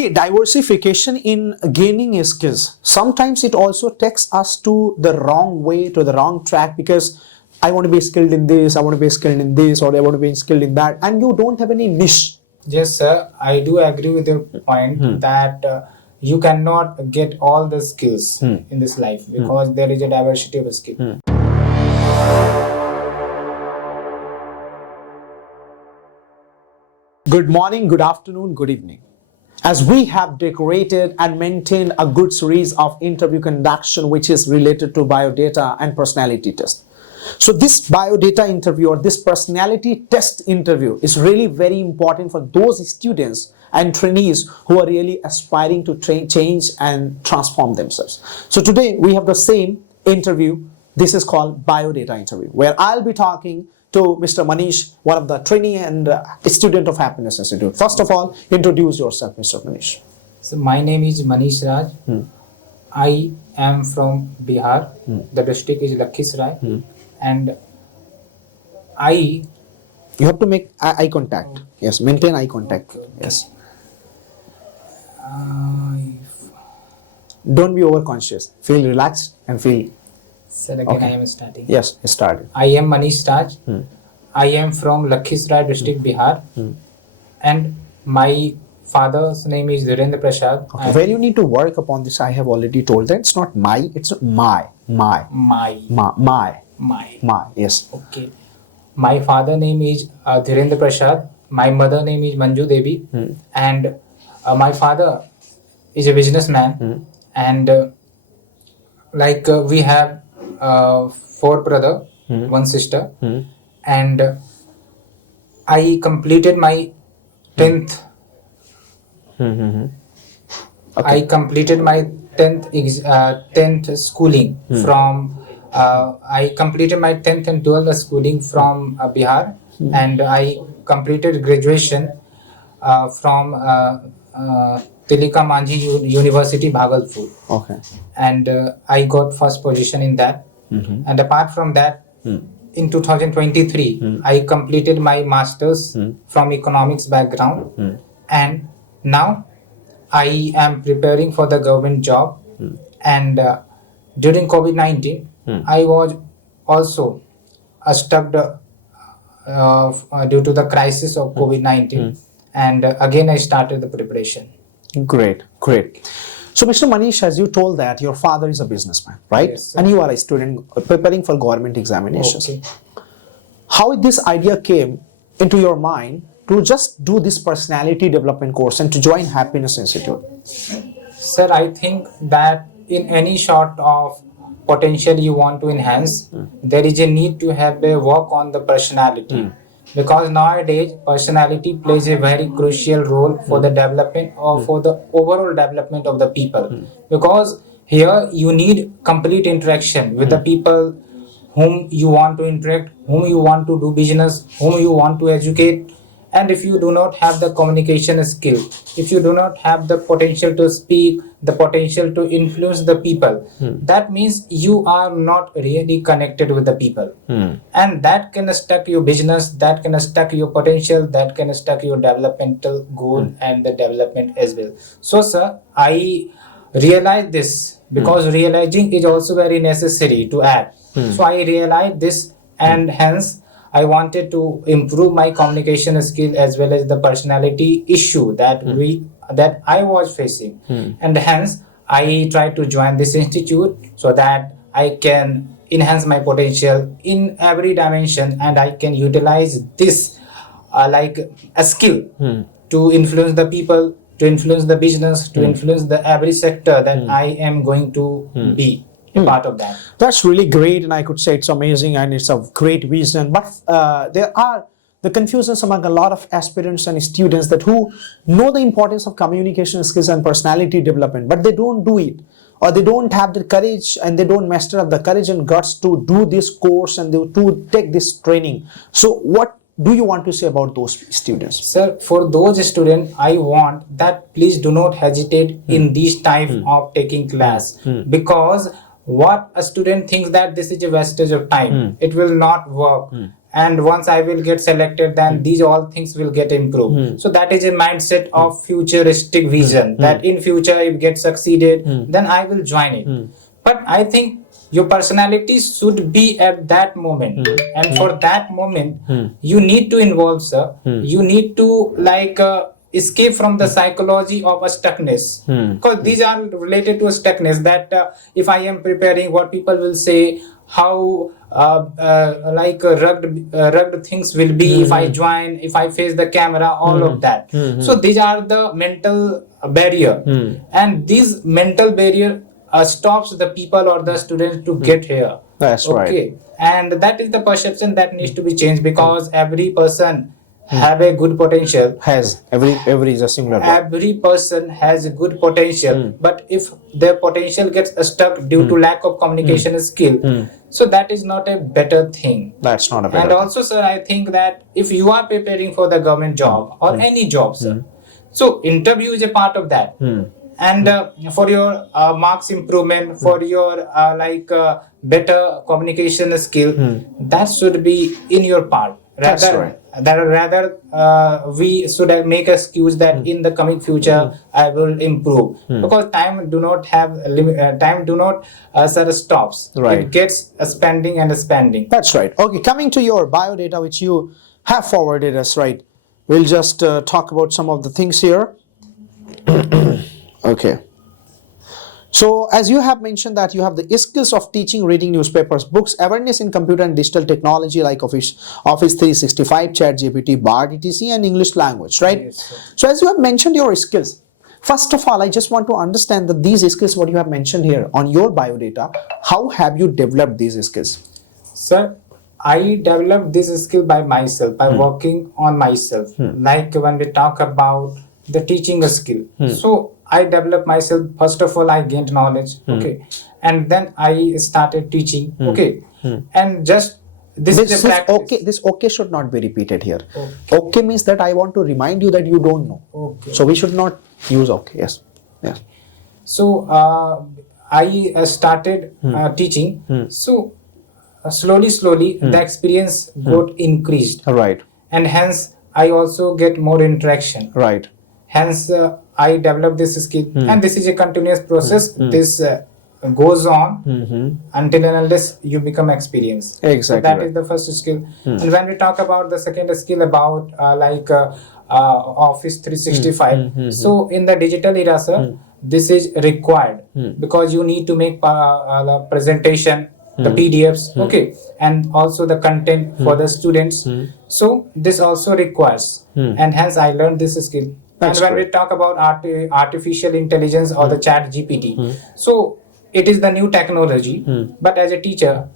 See, diversification in gaining skills, sometimes it also takes us to the wrong way, to the wrong track, because I want to be skilled in this, I want to be skilled in this, or I want to be skilled in that, and you don't have any niche. Yes, sir. I do agree with your point that you cannot get all the skills in this life because there is a diversity of skill. Good morning, good afternoon, good evening. As we have decorated and maintained a good series of interview conduction which is related to biodata and personality test. So this biodata interview or this personality test interview is really very important for those students and trainees who are really aspiring to change and transform themselves. So today we have the same interview. This is called biodata interview, where I'll be talking to Mr. Manish, one of the trainee and student of Happiness Institute. First of all, introduce yourself, Mr. Manish. So my name is Manish Raj. I am from Bihar. The district is Laxminagar. And you have to make eye contact. Yes, maintain eye contact. Okay. Yes. Don't be overconscious. Feel relaxed and feel. Sir, again I am starting. Yes, start. I am Manish Raj. I am from Lakhminagar district, Bihar. And my father's name is Virendra Prasad. Okay. Where you need to work upon this, I have already told that it's not my, it's my. Yes. Okay. My father name is Dhirendra Prasad. My mother name is Manju Devi. And my father is a businessman. And we have 4 brothers, 1 sister. And I completed my 10th. Okay. I completed my 10th schooling from. I completed my 10th and 12th schooling from Bihar, and I completed graduation from Tilika Manjhi University, Bhagalpur. Okay. And I got first position in that. And apart from that, in 2023, I completed my masters from economics background, and now I am preparing for the government job. And during COVID-19, I was also stuck due to the crisis of COVID-19, and again I started the preparation. Great. So, Mr. Manish, as you told that your father is a businessman, right? Yes, sir. And you are a student preparing for government examinations. Okay. How this idea came into your mind to just do this personality development course and to join Happiness Institute? Sir, I think that in any sort of potential you want to enhance, there is a need to have a work on the personality. Because nowadays personality plays a very crucial role for the development or for the overall development of the people. Because here you need complete interaction with the people whom you want to interact, whom you want to do business, whom you want to educate. And if you do not have the communication skill, if you do not have the potential to speak, the potential to influence the people, that means you are not really connected with the people. And that can stuck your business, that can stuck your potential, that can stuck your developmental goal and the development as well. So, sir, I realized this because realizing is also very necessary to add. So I realized this, and hence I wanted to improve my communication skill as well as the personality issue that I was facing, and hence I tried to join this institute so that I can enhance my potential in every dimension, and I can utilize this like a skill to influence the people, to influence the business, to influence the every sector that I am going to be a part of that. That's really great, and I could say it's amazing and it's a great vision. But there are the confusions among a lot of aspirants and students that who know the importance of communication skills and personality development, but they don't do it, or they don't have the courage and they don't master up the courage and guts to do this course and to take this training. So what do you want to say about those students? Sir, for those students, I want that please do not hesitate in this type of taking class, because what a student thinks that this is a wastage of time, it will not work. and once I will get selected, then these all things will get improved. So that is a mindset of futuristic vision, that in future if get succeeded, then I will join it. But I think your personality should be at that moment, and for that moment you need to involve, sir. You need to escape from the psychology of a stuckness, because these are related to a stuckness, that if I am preparing, what people will say, how rugged things will be if I join, if I face the camera, all of that. So these are the mental barrier, and this mental barrier stops the people or the students to get here. That's right. And that is the perception that needs to be changed, because every person have a good potential. Has every is a singular word. Every person has a good potential, but if their potential gets stuck due to lack of communication skill, so that is not a better thing. That's not a better And also, sir, I think that if you are preparing for the government job or any job, sir, so interview is a part of that. And for your marks improvement, for your better communication skill, that should be in your part. Rather, we should make excuse that in the coming future I will improve, because time do not have time do not sort of stops. Right. It gets spending and spending. That's right. Okay, coming to your biodata, which you have forwarded us, right? We'll just talk about some of the things here. Okay. So, as you have mentioned that you have the skills of teaching, reading newspapers, books, awareness in computer and digital technology like Office 365, ChatGPT, Bard, etc., and English language, right? Yes, sir. So, as you have mentioned your skills, first of all, I just want to understand that these skills, what you have mentioned here on your biodata, how have you developed these skills? Sir, I developed this skill by myself, by working on myself. Like when we talk about the teaching skill. So I developed myself. First of all, I gained knowledge. Okay. And then I started teaching. Okay. And just this is a practice. Okay, this okay should not be repeated here. Okay means that I want to remind you that you don't know. Okay. So we should not use okay. Yes. Yes. So I started teaching. So slowly, the experience got increased. Right. And hence I also get more interaction. Right. Hence I developed this skill, and this is a continuous process. This goes on until and unless you become experienced. Exactly. So that is the first skill. And when we talk about the second skill about Office 365, so in the digital era, sir, this is required because you need to make presentation, the PDFs, okay, and also the content for the students. So this also requires, and hence I learned this skill. That's and when great. we talk about artificial intelligence or the ChatGPT, so it is the new technology, but as a teacher,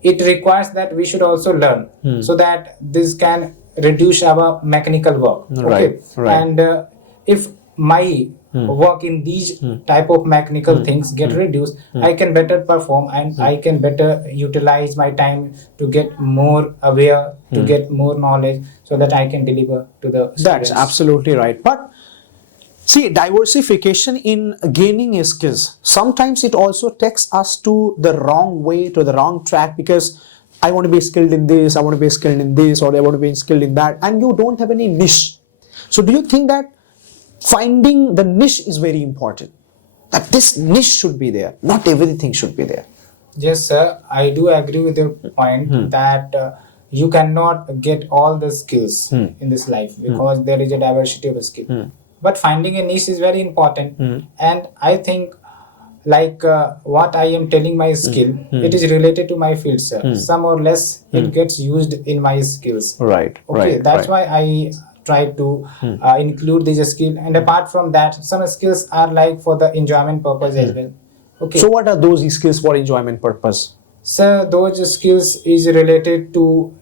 it requires that we should also learn so that this can reduce our mechanical work. Okay, Right. and if my work in these type of mechanical things get reduced, I can better perform, and I can better utilize my time to get more aware, to get more knowledge, so that I can deliver to the students. That's absolutely right. But see, diversification in gaining skills, sometimes it also takes us to the wrong way, to the wrong track, because I want to be skilled in this, I want to be skilled in this, or I want to be skilled in that, and you don't have any niche. So do you think that finding the niche is very important? That this niche should be there, not everything should be there. Yes, sir. I do agree with your point that you cannot get all the skills in this life because there is a diversity of skill. But finding a niche is very important, and I think what I am telling my skill, it is related to my field, sir. Some or less it gets used in my skills. Right. Okay, that's why I try to include this skill, and apart from that, some skills are like for the enjoyment purpose as well. Okay. So what are those skills for enjoyment purpose? So those skills is related to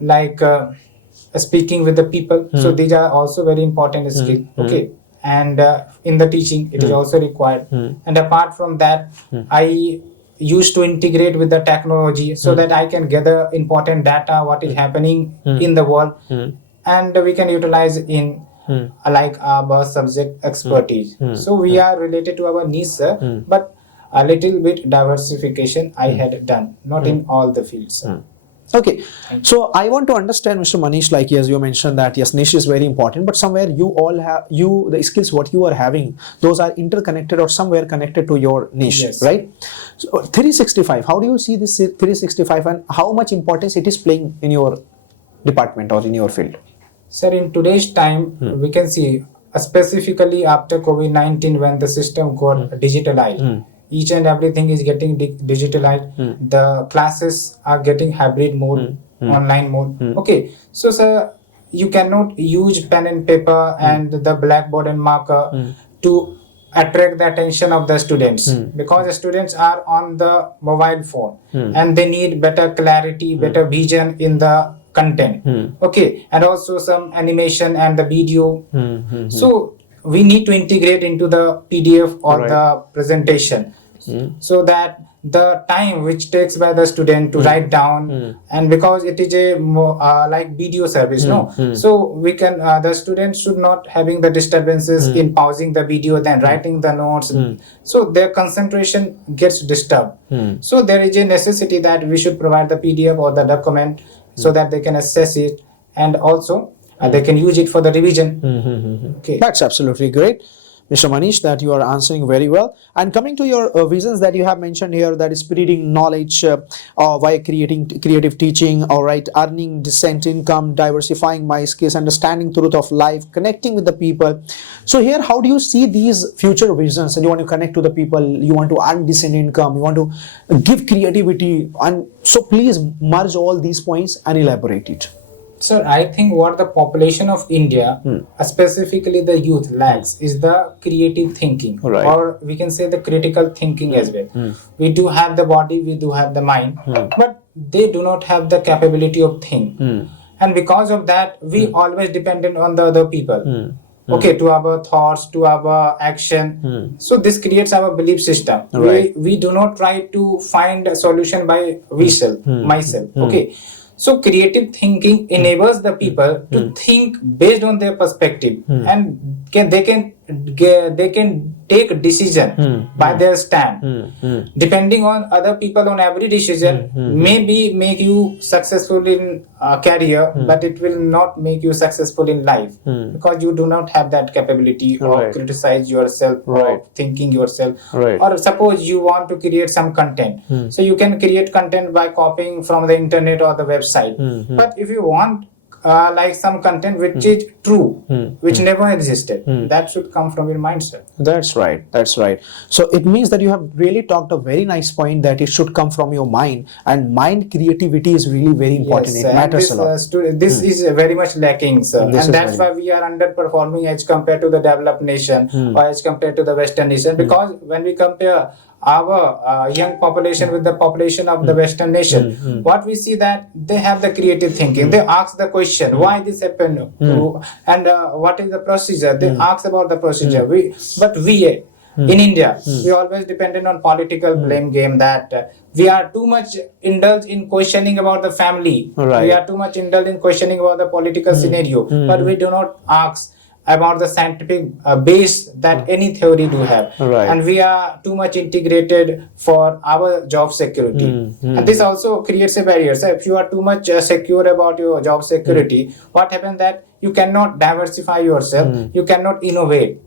speaking with the people. So these are also very important skills. Okay. And in the teaching, it is also required. And apart from that, I used to integrate with the technology so that I can gather important data, what is happening in the world, and we can utilize in our subject expertise. So we are related to our niche, but a little bit diversification I had done, not in all the fields. Okay, so I want to understand, Mr. Manish, like as you mentioned that yes, niche is very important, but somewhere you all have the skills what you are having, those are interconnected or somewhere connected to your niche, Yes. right? So 365, how do you see this 365 and how much importance it is playing in your department or in your field? Sir, in today's time, we can see specifically after COVID-19 when the system got digitalized. Each and everything is getting digitalized. The classes are getting hybrid mode, online mode. Okay, so sir, you cannot use pen and paper and the blackboard and marker to attract the attention of the students because the students are on the mobile phone and they need better clarity, better vision in the content. Okay, and also some animation and the video. So we need to integrate into the PDF or Right. the presentation so that the time which takes by the student to write down and because it is a like video service, no, so we can the students should not having the disturbances in pausing the video then writing the notes, so their concentration gets disturbed. So there is a necessity that we should provide the PDF or the document so that they can assess it and also they can use it for the revision. Okay, That's absolutely great, Mr. Manish, that you are answering very well. And coming to your visions that you have mentioned here, that is spreading knowledge via creating creative teaching, all right, earning decent income, diversifying my skills, understanding truth of life, connecting with the people. So here, how do you see these future visions? And you want to connect to the people, you want to earn decent income, you want to give creativity, and so please merge all these points and elaborate it. sir, I think what the population of India, specifically the youth, lacks is the creative thinking, Right. or we can say the critical thinking as well. We do have the body, we do have the mind, but they do not have the capability of think. And because of that, we always dependent on the other people. Okay, to our thoughts, to our action. So this creates our belief system. Right. We do not try to find a solution by myself. Okay. So creative thinking enables the people to think based on their perspective, and they can take decision by their stand. Depending on other people on every decision, maybe make you successful in career, but it will not make you successful in life because you do not have that capability Right. of criticize yourself Right. or thinking yourself. Right. Or suppose you want to create some content, so you can create content by copying from the internet or the website. But if you want like some content which is true, which never existed, that should come from your mindset. That's right. That's right. So it means that you have really talked a very nice point that it should come from your mind, and mind creativity is really very important. Yes, It and matters this, a lot. this is very much lacking, sir. This is And that's very- why we are underperforming as compared to the developed nation or as compared to the Western nation. Because when we compare our young population with the population of the Western nation, what we see that they have the creative thinking. They ask the question, why this happened, and what is the procedure. They ask about the procedure. But we in India, we always dependent on political blame game that we are too much indulged in questioning about the family. Right. We are too much indulged in questioning about the political scenario, but we do not ask about the scientific base that any theory do have. Right. And we are too much integrated for our job security. And this also creates a barrier. So if you are too much secure about your job security, what happens that you cannot diversify yourself, you cannot innovate.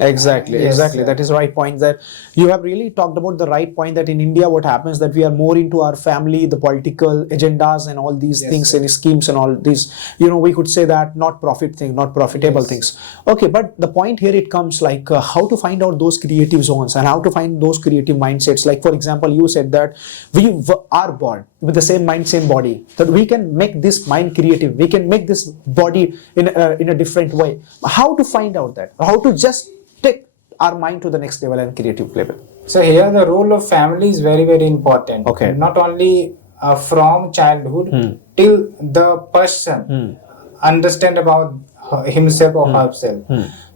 Exactly, Yes, exactly. sir. That is the right point. That you have really talked about the right point. That in India, what happens that we are more into our family, the political agendas, and all these Yes, things sir. and schemes and all these. We could say that not profit thing, not profitable Yes. things. Okay, but the point here it comes like how to find out those creative zones and how to find those creative mindsets. Like for example, you said that we are born with the same mind, same body. That we can make this mind creative. We can make this body in a different way. How to find out that? How to just take our mind to the next level and creative level? So here the role of family is very, very important. Okay. Not only from childhood till the person understand about himself or herself.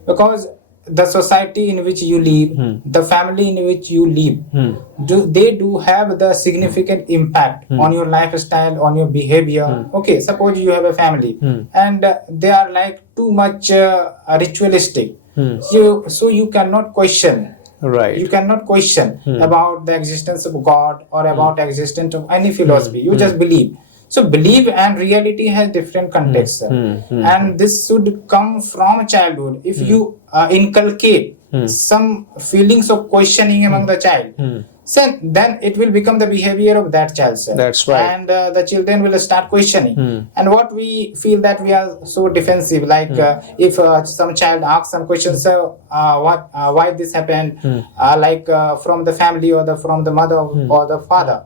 Because the society in which you live, the family in which you live, they do have the significant impact on your lifestyle, on your behavior. Okay, suppose you have a family and they are like too much ritualistic. So you cannot question. Right. You cannot question about the existence of God or about existence of any philosophy. You just believe. So belief and reality has different contexts, sir. And this should come from childhood. If you inculcate some feelings of questioning among the child, so then it will become the behavior of that child, sir. That's right. And the children will start questioning. And what we feel that we are so defensive, like if some child asks some questions, sir, why this happened, from the family or from the mother or the father.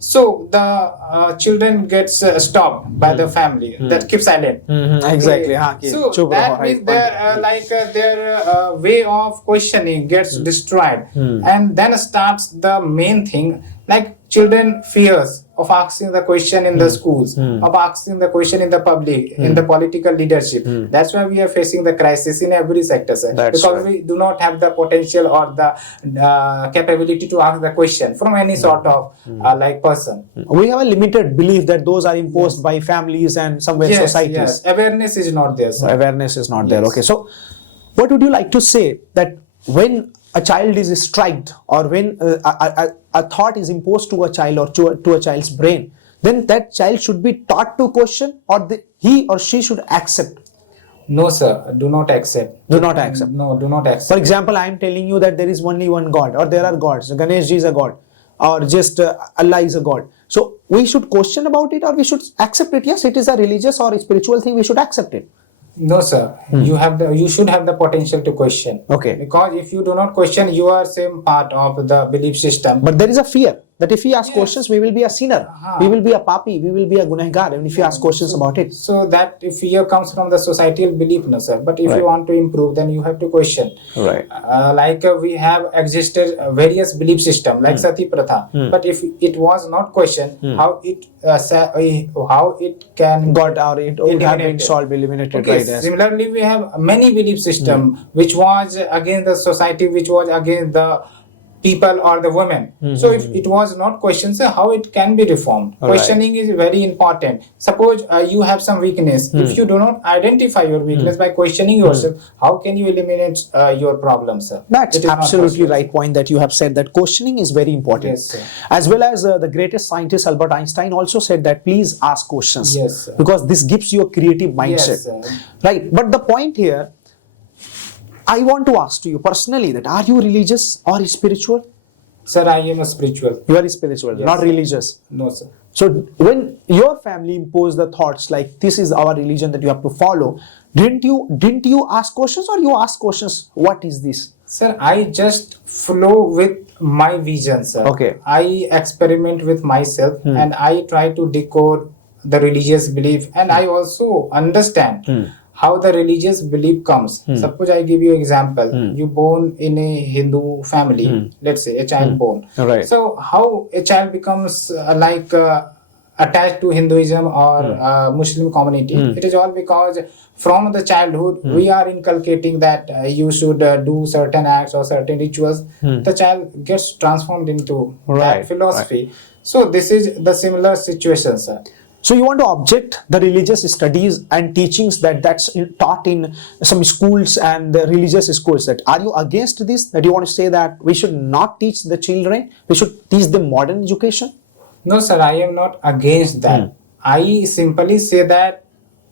So the children gets stopped by the family that keep silent. Exactly. So that means their way of questioning gets destroyed, and then starts the main thing, like children fears of asking the question in the schools, of asking the question in the public, in the political leadership. That's why we are facing the crisis in every sector, sir. Because we do not have the potential or the capability to ask the question from any sort of person. We have a limited belief that those are imposed by families and somewhere societies. Yes. Awareness is not there, sir. Awareness is not there. Okay, so what would you like to say that when a child is striked, or when a thought is imposed to a child or to a child's brain, then that child should be taught to question, or he or she should accept? No, sir. Do not accept. Do not accept. No, do not accept. For example, I am telling you that there is only one God, or there are gods. Ganesh ji is a god, or just Allah is a god. So we should question about it, or we should accept it. Yes, it is a religious or a spiritual thing. We should accept it. No, sir. You should have the potential to question. Okay. Because if you do not question, you are same part of the belief system. But there is a fear that if we ask questions, we will be a sinner. We will be a papi. We will be a gunahgar. And if you ask questions about it. So that fear comes from the societal belief, no, sir. But if you want to improve, then you have to question. Right. We have existed various belief system, like Sati Pratha. But if it was not questioned, how it can got or it would have been solved, eliminated. Okay. Right. Yes. Similarly, we have many belief system which was against the society, which was against the people or the women. So if it was not questioned, so how it can be reformed? Questioning is very important. Suppose you have some weakness. If you do not identify your weakness by questioning yourself, how can you eliminate your problems, sir? That's absolutely right point that you have said, that questioning is very important. Yes, sir. As well as the greatest scientist Albert Einstein also said that please ask questions. Yes, sir. Because this gives you a creative mindset. Yes, sir. Right. But the point here, I want to ask to you personally that are you religious or spiritual? Sir, I am a spiritual. You are spiritual, Yes, not sir. religious. No, sir. So when your family imposed the thoughts like this is our religion that you have to follow, didn't you ask questions, or you ask questions, what is this? Sir, I just flow with my vision, sir. Okay. I experiment with myself and I try to decode the religious belief, and I also understand how the religious belief comes. Suppose I give you example. You born in a Hindu family, let's say a child born. Right. So how a child becomes attached to Hinduism or Muslim community? It is all because from the childhood we are inculcating that you should do certain acts or certain rituals. The child gets transformed into that philosophy. So this is the similar situation, sir. So you want to object the religious studies and teachings that's taught in some schools and the religious schools. That are you against this? That you want to say that we should not teach the children? We should teach them modern education? No, sir, I am not against that. I simply say that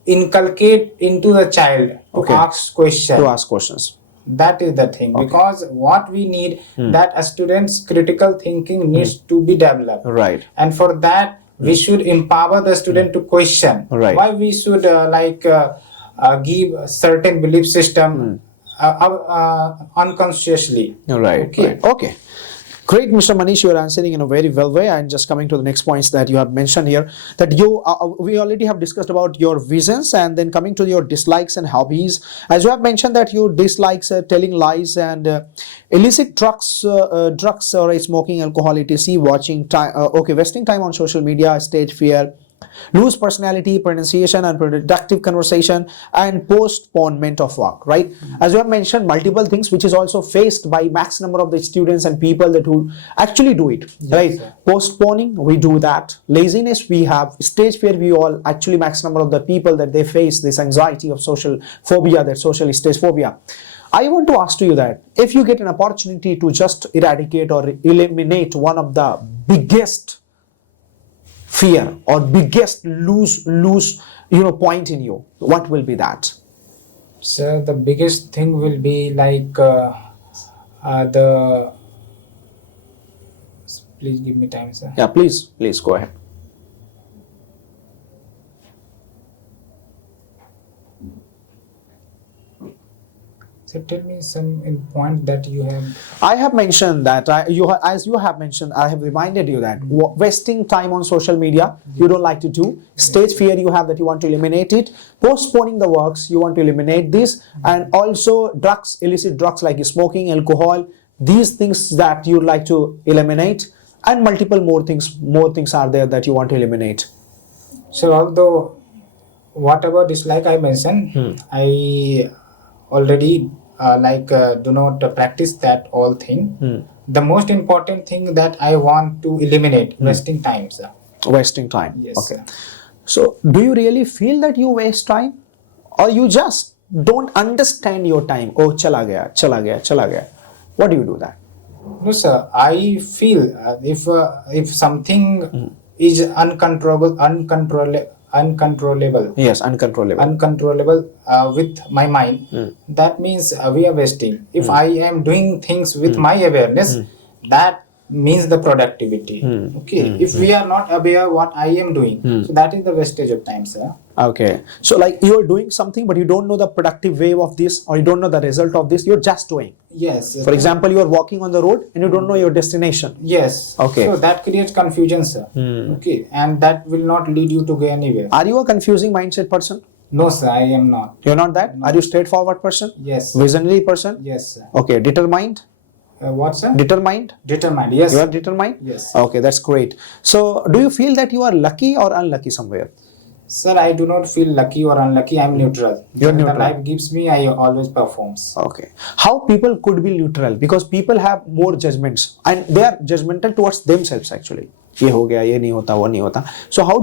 inculcate into the child to ask questions. To ask questions. That is the thing, because what we need, that a student's critical thinking needs to be developed. Right. And for that, we should empower the student to question. Right. Why we should give a certain belief system unconsciously. Right. Okay. Great, Mr. Manish, you are answering in a very well way. And just coming to the next points that you have mentioned here, that we already have discussed about your visions, and then coming to your dislikes and hobbies. As you have mentioned that you dislike telling lies and illicit drugs or smoking, alcohol, etc., watching time, wasting time on social media, stage fear, loose personality, pronunciation, unproductive conversation, and postponement of work. Right? As you have mentioned, multiple things which is also faced by max number of the students and people that who actually do it. Yes, right? Sir. Postponing, we do that. Laziness, we have. Stage fear, we all actually max number of the people that they face this anxiety of social phobia, that social stage phobia. I want to ask to you that if you get an opportunity to just eradicate or eliminate one of the biggest fear or biggest lose point in you, what will be that? So the biggest thing will be like the. Please give me time, sir. Yeah, please go ahead. So tell me some point that you have. I have mentioned that as you have mentioned, I have reminded you that wasting time on social media you don't like to do. Stage fear you have that you want to eliminate it. Postponing the works you want to eliminate this, and also drugs, illicit drugs like smoking, alcohol, these things that you like to eliminate, and multiple more things are there that you want to eliminate. So although whatever dislike I mentioned, I already do not practice that all thing. The most important thing that I want to eliminate wasting time, sir. Wasting time. Yes, Okay. sir. So do you really feel that you waste time, or you just don't understand your time? Oh, chala gaya. What do you do that? No, sir. I feel if something is uncontrollable, Yes, uncontrollable. with my mind, that means we are wasting. If I am doing things with my awareness, that means the productivity. Okay. If we are not aware what I am doing, so that is the wastage of time, sir. Okay. So like you are doing something, but you don't know the productive way of this, or you don't know the result of this. You're just doing. Yes. For example, you are walking on the road and you don't know your destination. Yes. Okay. So that creates confusion, sir. Okay. And that will not lead you to go anywhere. Are you a confusing mindset person? No, sir. I am not. You're not that? No. Are you straightforward person? Yes. Visionary person? Yes, sir. Okay. Determined? What, sir? Determined? Determined. Yes. You are determined? Yes. Okay, that's great. So do you feel that you are lucky or unlucky somewhere? Sir, I do not feel lucky or unlucky. I'm neutral. You're When neutral. the life gives me, I always performs. Okay. How people could be neutral? Because people have more judgments and they are judgmental towards themselves actually. ये हो गया, ये नहीं होता, वो नहीं होता. So what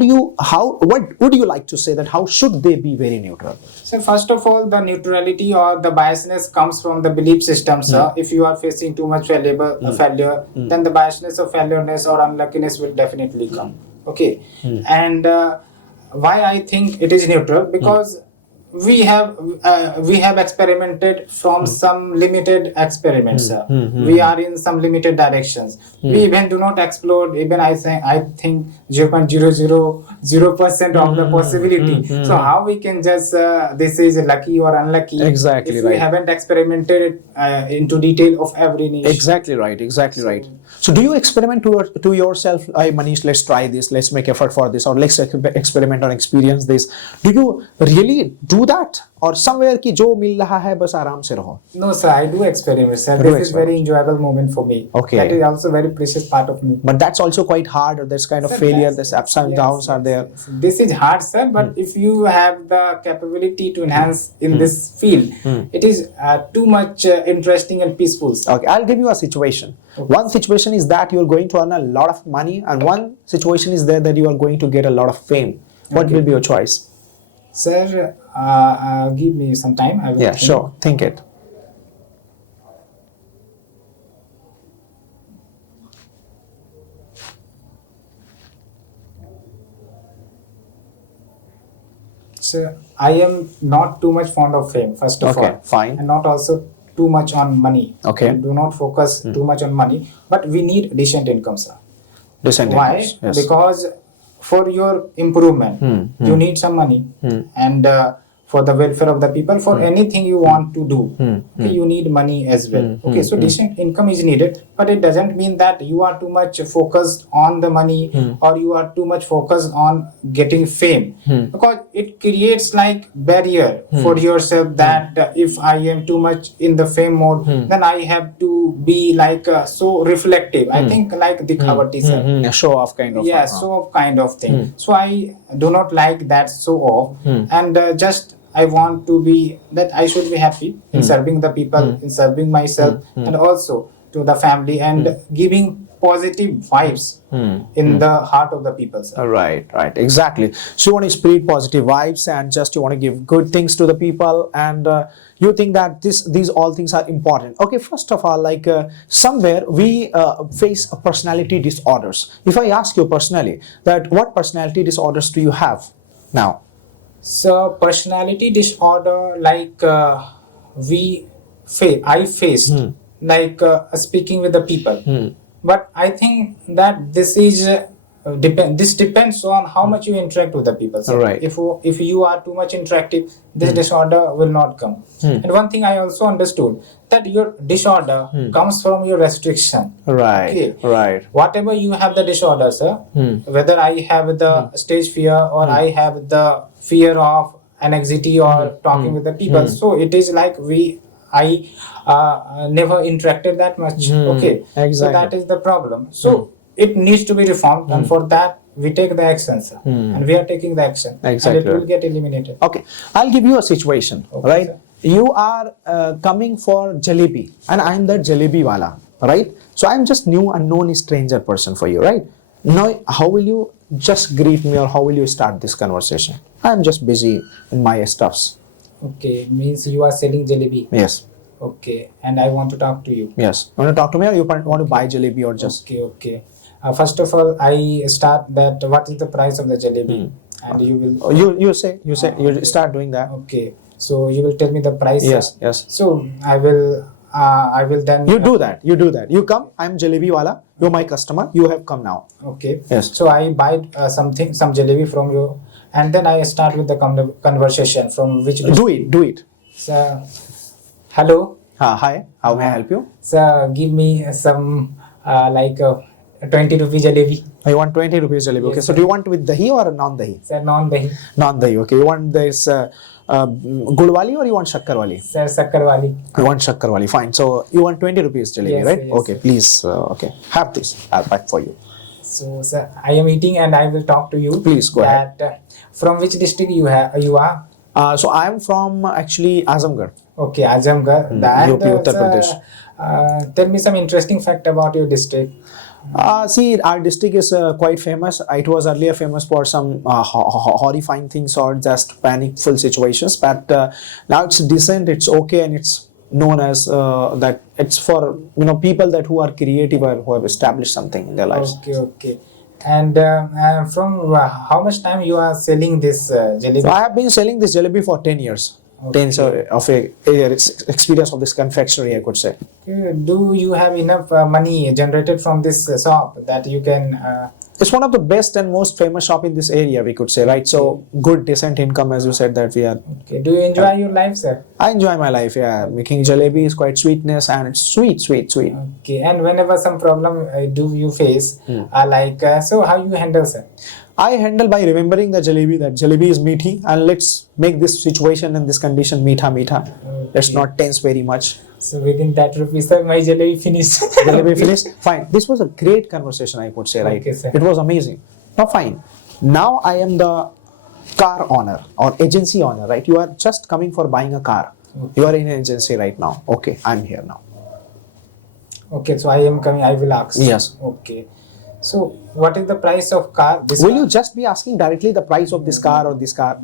would you like to say that how should they be very neutral? So first of all, the neutrality or the biasness comes from the belief system, sir. If you are facing too much failure, then the biasness of failureness or unluckiness will definitely come. Okay. And why I think it is neutral? Because we have experimented from some limited experiments, sir. We are in some limited directions. We even do not explore even I think 0.000% of the possibility. So how we can just this is lucky or unlucky? Exactly if right. we haven't experimented into detail of every niche. Exactly right. Right. So do you experiment to yourself? Manish, let's try this. Let's make effort for this, or let's experiment or experience this. Do you really do that, or somewhere ki jo mil raha hai bas aaram se raho? No, sir. I do experiment, sir. This is very enjoyable moment for me. Okay. That is also very precious part of me. But that's also quite hard. Or there's kind of Sir, failure. that's- There's ups and downs are there. This is hard, sir. But if you have the capability to enhance in this field, it is too much interesting and peaceful, sir. Okay, I'll give you a situation. One situation is that you are going to earn a lot of money, and one situation is there that you are going to get a lot of fame. What Okay. will be your choice? Sir, give me some time. I will Yeah, think. sure. Think it. Sir, I am not too much fond of fame, first of Okay, all. fine. And not also too much on money. Okay. Do not focus too much on money. But we need decent income, sir. Decent Why? incomes, yes. Because for your improvement, you need some money, and for the welfare of the people, for anything you want to do, okay, you need money as well. Okay, so decent income is needed, but it doesn't mean that you are too much focused on the money or you are too much focused on getting fame, because it creates like barrier for yourself that if I am too much in the fame mode, then I have to be like so reflective. I think like Dikhavati, sir. A show off kind of. Yeah, so of kind of thing. So I do not like that so off, and just I want to be that I should be happy in serving the people, in serving myself, and also to the family and giving positive vibes in the heart of the people, sir. Right, exactly. So you want to spread positive vibes and just you want to give good things to the people, and you think that these all things are important. Okay, first of all, like somewhere we face personality disorders. If I ask you personally that what personality disorders do you have now? So personality disorder, like I faced, like speaking with the people. But I think that this is this depends on how much you interact with the people. So Right. if you are too much interactive, this disorder will not come. And one thing I also understood that your disorder comes from your restriction. Right, Okay. right. Whatever you have the disorder, sir, whether I have the stage fear or I have the fear of anxiety or talking with the people, so it is like I never interacted that much. Okay, Exactly. so that is the problem. So it needs to be reformed, and for that we take the action, sir. And we are taking the action, Exactly. and it will get eliminated. Okay, I'll give you a situation, Okay, right? sir. You are coming for jalebi, and I'm the jalebi wala, right? So I'm just new, unknown, stranger person for you, right? Now, how will you just greet me, or how will you start this conversation? I'm just busy in my stuffs. Okay, means you are selling jalebi. Yes, Okay, and I want to talk to you. yes. You want to talk to me, or you want to buy jalebi, or just? Okay. First of all, I start that what is the price of the jalebi, and you will. Oh, you start doing that. Okay, so you will tell me the price. Yes, yes. So I will then. You do that. You come. I'm jalebi wala. You're my customer. You have come now. Okay. Yes. So I buy some jalebi from you, and then I start with the conversation from which. Do it. So, hello. Hi. How may I help you? So give me some 20 rupee jalebi. I want 20 rupees jalebi. Yes, Okay. So sir. do you want with dahi or non dahi? Sir, non dahi. Non dahi. Okay. You want this gud wali or you want shakkar wali? Sir, sakkar wali. You want shakkar wali. Fine. So you want 20 rupees jalebi, Yes, right? yes. Okay. Please. Okay. Have this. I'll pack for you. So, sir, I am eating and I will talk to you. Please go ahead. That, from which district you are? So I am from actually Azamgarh. Okay, Azamgarh. That, UP, Uttar Pradesh. Tell me some interesting fact about your district. See, our district is quite famous. It was earlier famous for some horrifying things or just panicful situations, but now it's decent, it's okay, and it's known as that it's for people that who are creative or who have established something in their lives. Okay. And from how much time you are selling this jalebi? So I have been selling this jalebi for 10 years. Okay. 10 years of a experience of this confectionery, I could say. Okay. Do you have enough money generated from this shop that you can? It's one of the best and most famous shop in this area, we could say, right? So good, decent income, as you said that we are. Okay. Do you enjoy your life, sir? I enjoy my life. Yeah, making jalebi is quite sweetness and it's sweet. Okay. And whenever some problem do you face, so how you handle, sir? I handle by remembering the jalebi, that jalebi is meaty, and let's make this situation and this condition meetha. Let's not tense very much. So within that rupee, sir, my jalebi finished. Jalebi finished. Fine. This was a great conversation, I could say, right? Okay, sir. It was amazing. Now, fine. Now I am the car owner or agency owner, right? You are just coming for buying a car. Okay. You are in an agency right now. Okay, I'm here now. Okay, so I am coming. I will ask. Yes. Okay. So what is the price of car? Will you just be asking directly the price of this car or this car?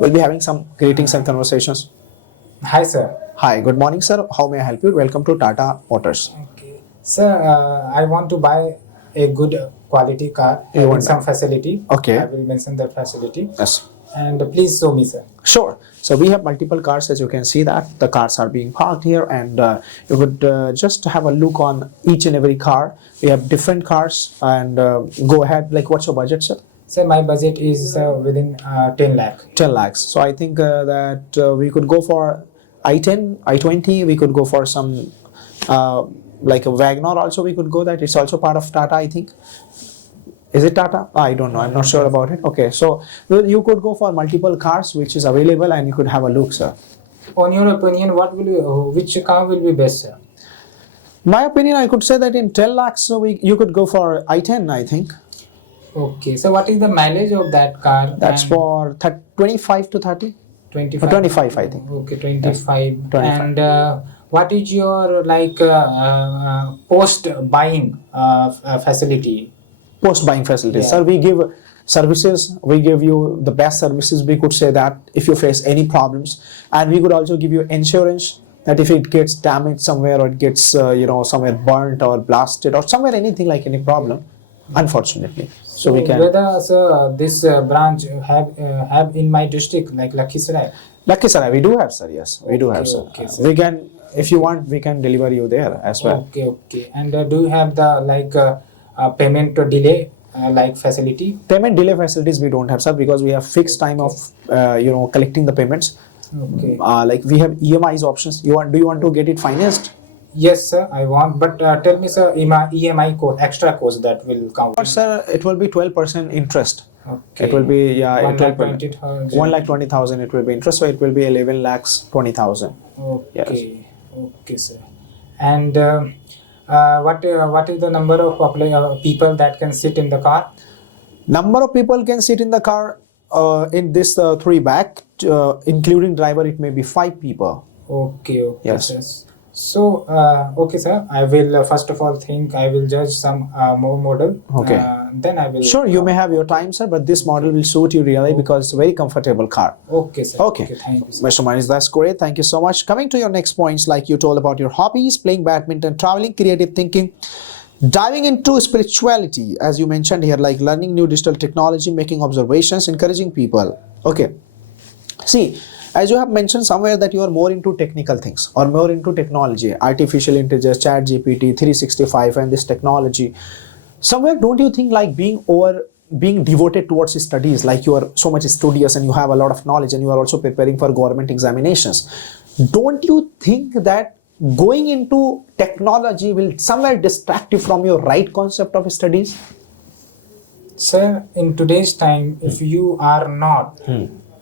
We'll be having some greetings and conversations. Hi, sir. Hi, good morning, sir. How may I help you? Welcome to Tata Motors. Okay. Sir, I want to buy a good quality car You with want some facility. Okay. I will mention the facility. Yes. And please show me, sir. Sure. So we have multiple cars, as you can see that the cars are being parked here, and you could just have a look on each and every car. We have different cars, and go ahead. Like, what's your budget, sir? Sir, my budget is within 10 lakh. 10 lakhs. So I think that we could go for i10, i20. We could go for some like a Wagoner also. We could go that. It's also part of Tata, I think. Is it Tata? I don't know. I'm not sure about it. Okay, so you could go for multiple cars which is available, and you could have a look, sir. On your opinion, which car will be best, sir? My opinion, I could say that in 10 lakhs, so you could go for i10, I think. Okay, so what is the mileage of that car? That's And for 25 to 30. 25. 25, I think. Okay, 25. 25. And what is your like post buying facility? Post buying facilities, Yeah. sir, we give services. We give you the best services, we could say that, if you face any problems. And we could also give you insurance, that if it gets damaged somewhere, or it gets somewhere burnt or blasted or somewhere, anything like any problem, unfortunately. So we can. Whether sir this branch have in my district like Lakhminagar? Lucky we do have, sir. Yes, we do have, sir. Okay, sir. We can, if you want, we can deliver you there as well. Okay. And do you have the like payment delay like facility? Payment delay facilities we don't have, sir, because we have fixed time of collecting the payments. Okay. Like we have EMIs options. Do you want to get it financed? Yes, sir, I want. But tell me, sir, EMI cost, extra cost that will count. But sir, it will be 12% interest. Okay. It will be 1,20,000. 1,20,000. It will be interest, so it will be 11,20,000. Okay. Okay, sir. And what is the number of people that can sit in the car? Number of people can sit in the car in this 3 back, including driver. It may be 5 people. Okay. Yes. Sir. So, okay, sir. I will first of all think I will judge some more model. Okay. Then I will. Sure, you may have your time, sir, but this model will suit you really because it's a very comfortable car. Okay, sir. Okay. Thank you, sir. Mr. Manish, that's great. Thank you so much. Coming to your next points, like you told about your hobbies, playing badminton, traveling, creative thinking, diving into spirituality, as you mentioned here, like learning new digital technology, making observations, encouraging people. Okay. See, as you have mentioned somewhere that you are more into technical things or more into technology, artificial intelligence, chat GPT, 365 and this technology. Somewhere, don't you think like being devoted towards studies, like you are so much studious and you have a lot of knowledge and you are also preparing for government examinations, don't you think that going into technology will somewhere distract you from your right concept of studies? Sir, in today's time, if you are not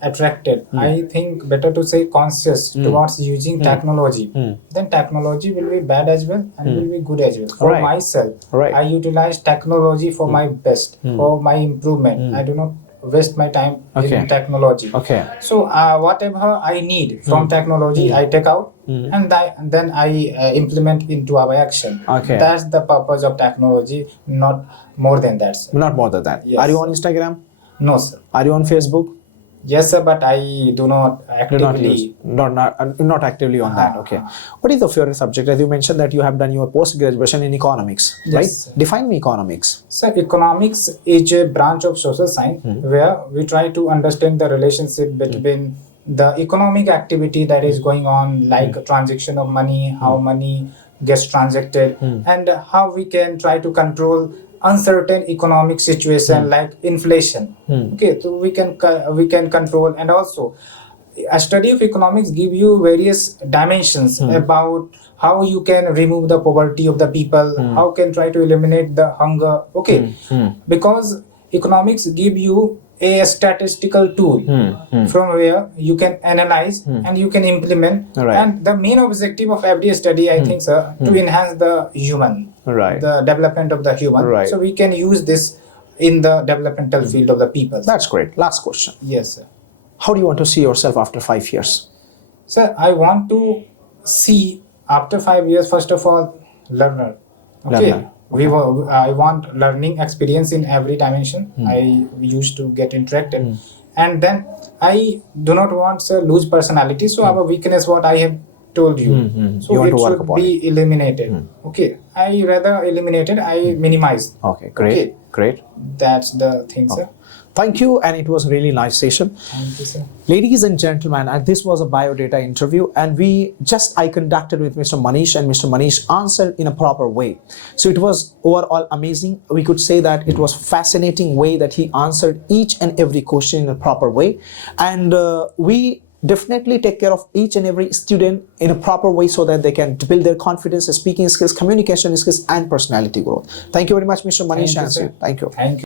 attracted, I think better to say conscious towards using technology, then technology will be bad as well and will be good as well. For Right. myself, Right. I utilize technology for my best, for my improvement. I do not waste my time Okay. in technology. Okay. So whatever I need from technology, I take out and then I implement into our action. Okay. That's the purpose of technology, not more than that, sir. Not more than that. Yes. Are you on Instagram? No, sir. Are you on Facebook? Yes, sir, but I do not Do not actively. use. Not actively on that. Okay. What is the favorite subject? As you mentioned that you have done your post graduation in economics, Yes, right? sir. Define me economics. Sir, economics is a branch of social science where we try to understand the relationship between the economic activity that is going on, like transaction of money, how money gets transacted, and how we can try to control uncertain economic situation like inflation. Okay, so we can control, and also a study of economics give you various dimensions about how you can remove the poverty of the people, how can try to eliminate the hunger. Okay, because economics give you a statistical tool from where you can analyze and you can implement. Right. And the main objective of every study, I think, sir, to enhance the human, Right. the development of the human. Right. So we can use this in the developmental field of the people. That's great. Last question. Yes, sir. How do you want to see yourself after 5 years? Sir, I want to see after 5 years, first of all, learner. Okay. Learner. I want learning experience in every dimension. I used to get interacted. And then I do not want to lose personality. So our weakness, what I have told you. So You want it to work should upon be eliminated. Okay. I rather eliminated, I minimize. Okay, great. Okay. Great. That's the thing, sir. Thank you, and it was a really nice session. Thank you, sir. Ladies and gentlemen, this was a biodata interview, and I conducted with Mr. Manish, and Mr. Manish answered in a proper way. So it was overall amazing. We could say that it was fascinating way that he answered each and every question in a proper way, and we definitely take care of each and every student in a proper way so that they can build their confidence, speaking skills, communication skills, and personality growth. Thank you very much, Mr. Manish. Thank you, sir. Thank you. Thank you.